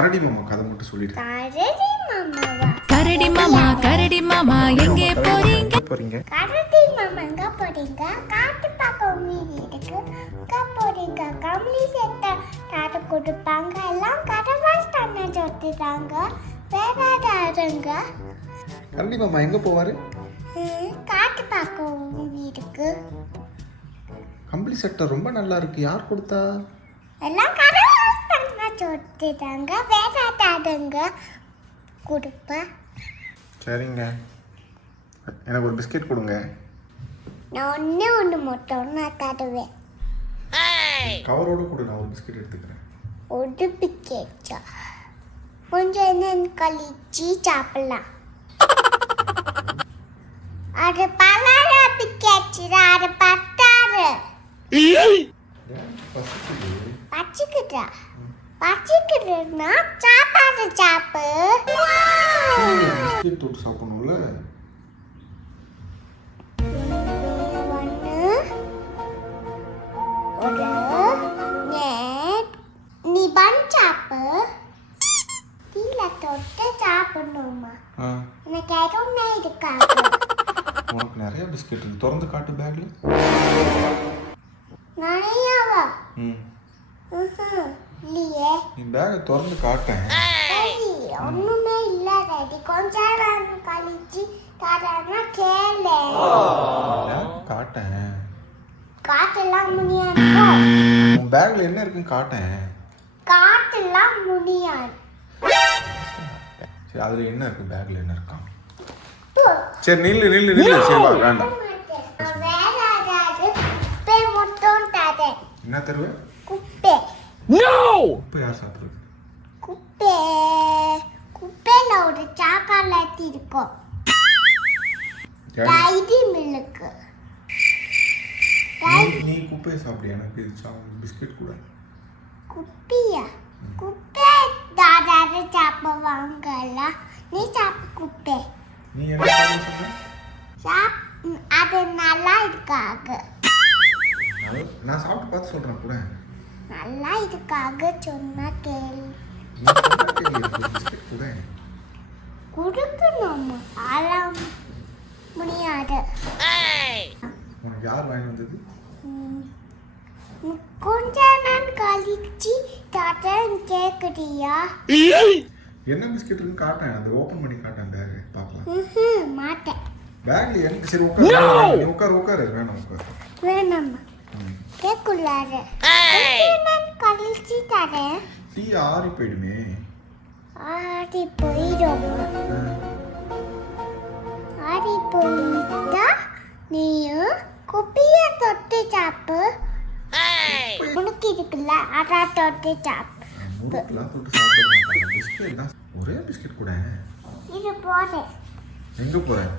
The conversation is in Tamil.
கரடி மாமா கதை மட்டும் சொல்லிடு. கரடி மாமா எங்கே போறீங்க? கரடி மாமா எங்க போறீங்க? காட்டு பக்கம் வீடு இருக்கு, அங்க போறீங்க. கம்பளி செட்டை தாத்த கொடுப்பாங்க, எல்லாம் கடவாள் தண்ணி சொட்டுறாங்க. வேற யாருங்க? கரடி மாமா எங்க போவாரு? காட்டு பக்கம் வீடுக்கு. கம்பளி சட்டை ரொம்ப நல்லா இருக்கு, யார் கொடுத்தா? எல்லாம் கடவாள் தண்ணி சொட்டுறாங்க. வேற யாருங்க கொடுப்பா? சரிங்க, எனக்கு ஒரு பிஸ்கெட் கொடுங்க. நான் ஒன்று மட்டும் நான் தருவேன். கவரோட கொடு, நான் ஒரு பிஸ்கெட் எடுத்துக்கிறேன். ஒரு பிக்கெட்டா? கொஞ்சம் என்ன கழிச்சு சாப்பிடலாம். அது பலார பிக்கெட்டு, அது பத்தாறு. பச்சிக்கிட்டா? பச்சிக்கிட்டுனா சாப்பாடு சாப்பு. பிஸ்கெட் தொட்டு சாப்பிடணும்ல. நீ பன் சாப்பு. தீல தொட்டு சாப்பிடணுமா? எனக்கு எதுவுமே இருக்காது. உனக்கு நிறைய பிஸ்கெட் இருக்கு, திறந்து காட்டு பேக்ல. நிறையாவா? இல்லையே. நீ பேக்கை திறந்து காட்டேன். ஒண்ணுமே இல்ல ரெடி. கொஞ்ச நேரம் கழிச்சு தரேன்னா கேளு. காட்டேன். காட்டெல்லாம் முடியாது. உன் பேக்ல என்ன இருக்குன்னு காட்டேன். காட்டெல்லாம் முடியாது. சரி, அதுல என்ன இருக்கு? பேக்ல என்ன இருக்கா? சரி நில்லு. சரி வா, வேண்டாம். வேற ஏதாவது குப்பை மட்டும் தரேன். என்ன தருவேன்? குப்பை. குப்பை யார் சாப்பிடுறது? குப்பையில ஒரு சாக்லேட் இருக்கும், டைரி மில்க். நீ குப்பையை சாப்பிடு, எனக்கு பிஸ்கெட் கூட. குப்பியா? குப்பை தாராரு சாப்பிடுவாங்கல்ல, நீ சாப்பிடு குப்பை. நீ என்ன சொன்ன? அது நல்லா இருக்காக. நான் சாப்பிட்டு பார்த்து சொல்றேன் கூட. நல்லா இதுக்காக சொன்னா கேளு. பிஸ்கெட் கூட கொடுக்கணும், ஆளாம் முடியாது. உனக்கு யார் வாங்கி வந்தது? கொஞ்ச நேரம் கழிச்சு தாத்தன் கேக்குறியா? என்ன பிஸ்கெட் இருக்குன்னு காட்டேன், அதை ஓபன் பண்ணி காட்டேன். பேக் பார்க்கலாம். மாட்டேன். பேக்ல எனக்கு சரி உட்காரு. உட்காரு வேணாம் உட்காரு. வேணாமா? கேக்குள்ளாரு. கழிச்சு தரேன். டீ ஆறி போயிடுமே. ஆறி போயிடும். ஆறி போயிட்டா நீயும் குப்பிய தொட்டு சாப்பு. உனக்கு இருக்குல்ல, அதான் தொட்டு சாப்பு. தொட்டு சாப்பிட மாட்டேன். பிஸ்கெட் தான், ஒரே பிஸ்கெட் கூட. இது போறேன். எங்க போறேன்?